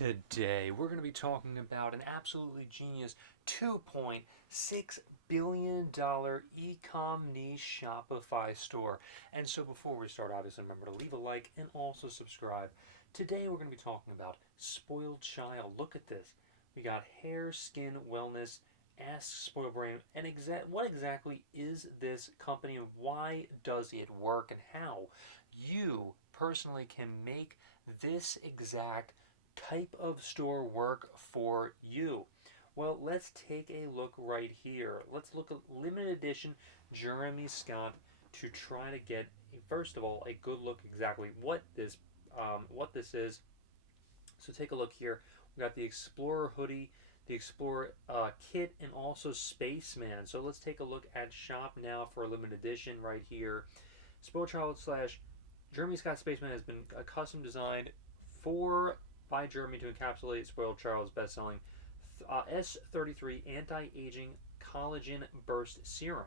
Today, we're going to be talking about an absolutely genius $2.6 billion e-com niche Shopify store. And so before we start, obviously remember to leave a like and also subscribe. Today, we're going to be talking about Spoiled Child. Look at this. We got hair, skin, wellness, Ask Spoiled Brain, and what exactly is this company and why does it work and how you personally can make this exact type of store work for you? Well, let's take a look right here. Let's look at limited edition Jeremy Scott to try to get first of all a good look exactly what this is. So take a look here. We got the Explorer hoodie, the Explorer kit, and also Spaceman. So let's take a look at shop now for a limited edition right here. Spoiled Child slash Jeremy Scott Spaceman has been a custom designed by Jeremy to encapsulate Spoiled Child's best-selling S33 anti-aging collagen burst serum.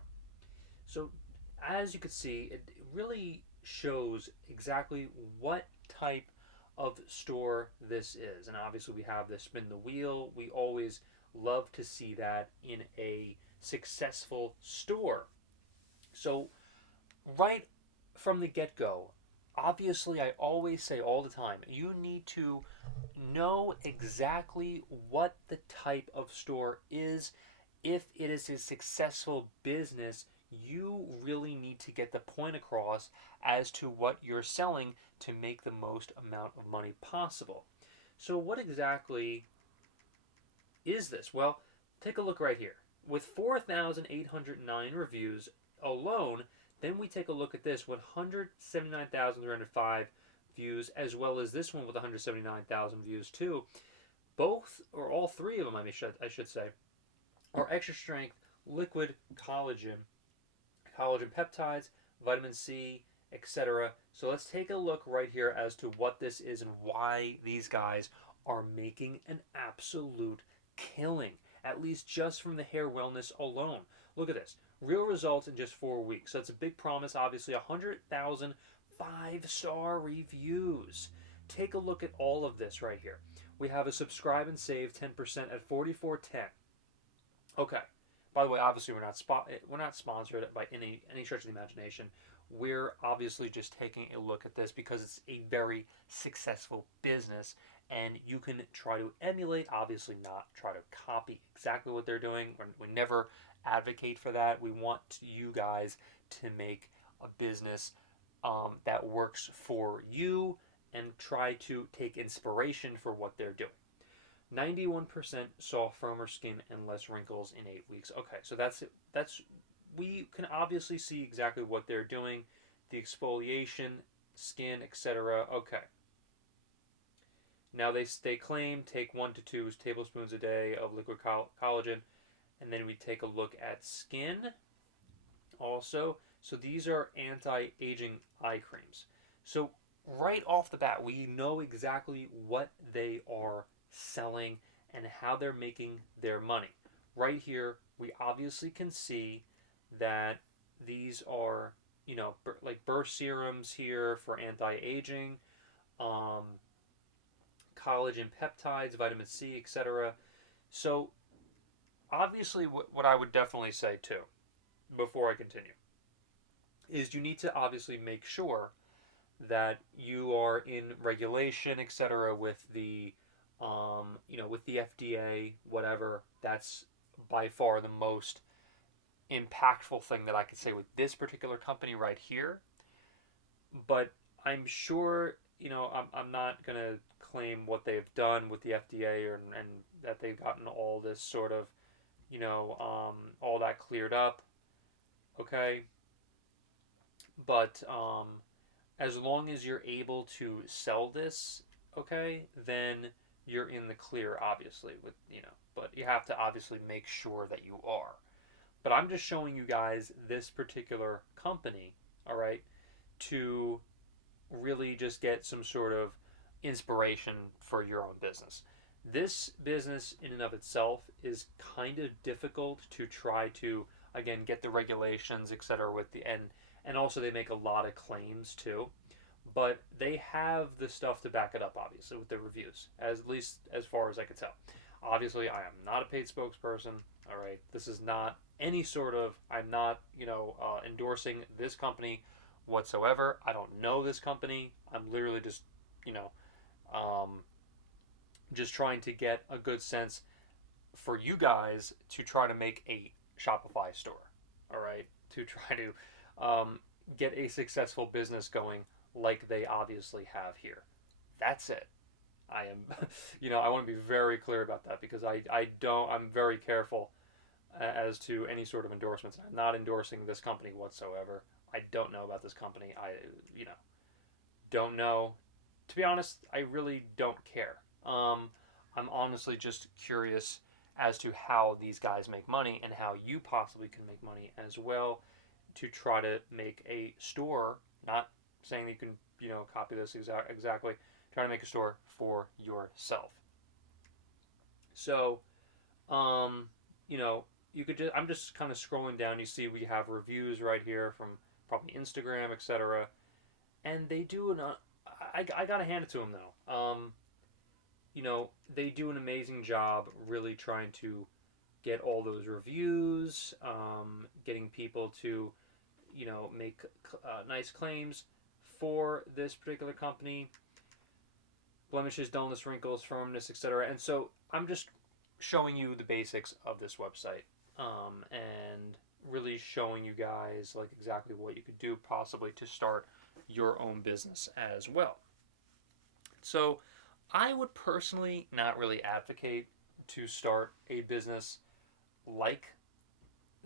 So as you can see, it really shows exactly what type of store this is. And obviously we have the spin the wheel. We always love to see that in a successful store. So right from the get-go, obviously I always say all the time, you need to know exactly what the type of store is. If it is a successful business, you really need to get the point across as to what you're selling to make the most amount of money possible. So what exactly is this? Well, take a look right here. With 4,809 reviews alone, then we take a look at this with 179,305 views, as well as this one with 179,000 views too. Both, or all three of them, I should say, are extra strength liquid collagen peptides, vitamin C, etc. So let's take a look right here as to what this is and why these guys are making an absolute killing, at least just from the hair wellness alone. Look at this. Real results in just 4 weeks. So it's a big promise, obviously. 100,000 5-star reviews. Take a look at all of this right here. We have a subscribe and save 10% at 44.10. Okay. By the way, obviously we're not sponsored by any stretch of the imagination. We're obviously just taking a look at this because it's a very successful business, and you can try to emulate, obviously not try to copy exactly what they're doing. We never advocate for that. We want you guys to make a business that works for you and try to take inspiration for what they're doing. 91% saw firmer skin and less wrinkles in 8 weeks. Okay, so that's we can obviously see exactly what they're doing, the exfoliation, skin, etc. Okay. Now they claim take 1 to 2 tablespoons a day of liquid collagen, and then we take a look at skin also. So these are anti-aging eye creams. So right off the bat, we know exactly what they are selling and how they're making their money. Right here, we obviously can see that these are, like burst serums here for anti-aging, collagen peptides, vitamin C, etc. So obviously what I would definitely say too, before I continue, is you need to obviously make sure that you are in regulation, etc., with the with the FDA, whatever. That's by far the most impactful thing that I could say with this particular company right here. But I'm sure, I'm not going to claim what they've done with the FDA and that they've gotten all this sort of, all that cleared up. Okay. But as long as you're able to sell this, okay, then you're in the clear, obviously, but you have to obviously make sure that you are. But I'm just showing you guys this particular company, all right, to really just get some sort of inspiration for your own business. This business in and of itself is kind of difficult to try to, again, get the regulations, etc., with the and also they make a lot of claims too. but they have the stuff to back it up, obviously, with the reviews, at least as far as I could tell. Obviously, I am not a paid spokesperson. All right, this is not any sort of. I'm not, endorsing this company whatsoever. I don't know this company. I'm literally just, you know, um, just trying to get a good sense for you guys to try to make a Shopify store. All right, to try to get a successful business going like they obviously have here. That's it. I am, I want to be very clear about that because I'm very careful as to any sort of endorsements. I'm not endorsing this company whatsoever. I don't know about this company. You know, don't know. To be honest, I really don't care. I'm honestly just curious as to how these guys make money and how you possibly can make money as well to try to make a store. Not saying that you can, copy this exactly. Trying to make a store for yourself. So, um, you could just. I'm just kind of scrolling down. You see, we have reviews right here from probably Instagram, etc. And they do an. I gotta hand it to them though. They do an amazing job really trying to get all those reviews, getting people to, make nice claims for this particular company. Blemishes, dullness, wrinkles, firmness, etc. And so I'm just showing you the basics of this website, and really showing you guys like exactly what you could do possibly to start your own business as well. So I would personally not really advocate to start a business like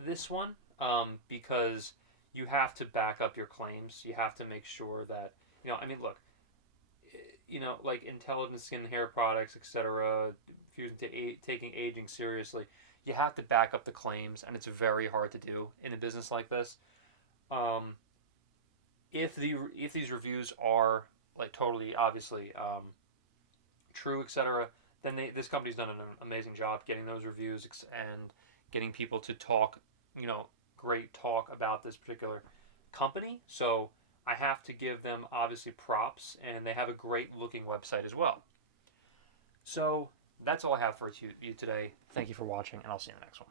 this one, because you have to back up your claims. You have to make sure that, look, like intelligent skin and hair products, etc., taking aging seriously, you have to back up the claims, and it's very hard to do in a business like this. If these reviews are like totally obviously true, etc., then this company's done an amazing job getting those reviews and getting people to talk, great talk about this particular company. So I have to give them obviously props, and they have a great looking website as well. So that's all I have for you today. Thank you for watching, and I'll see you in the next one.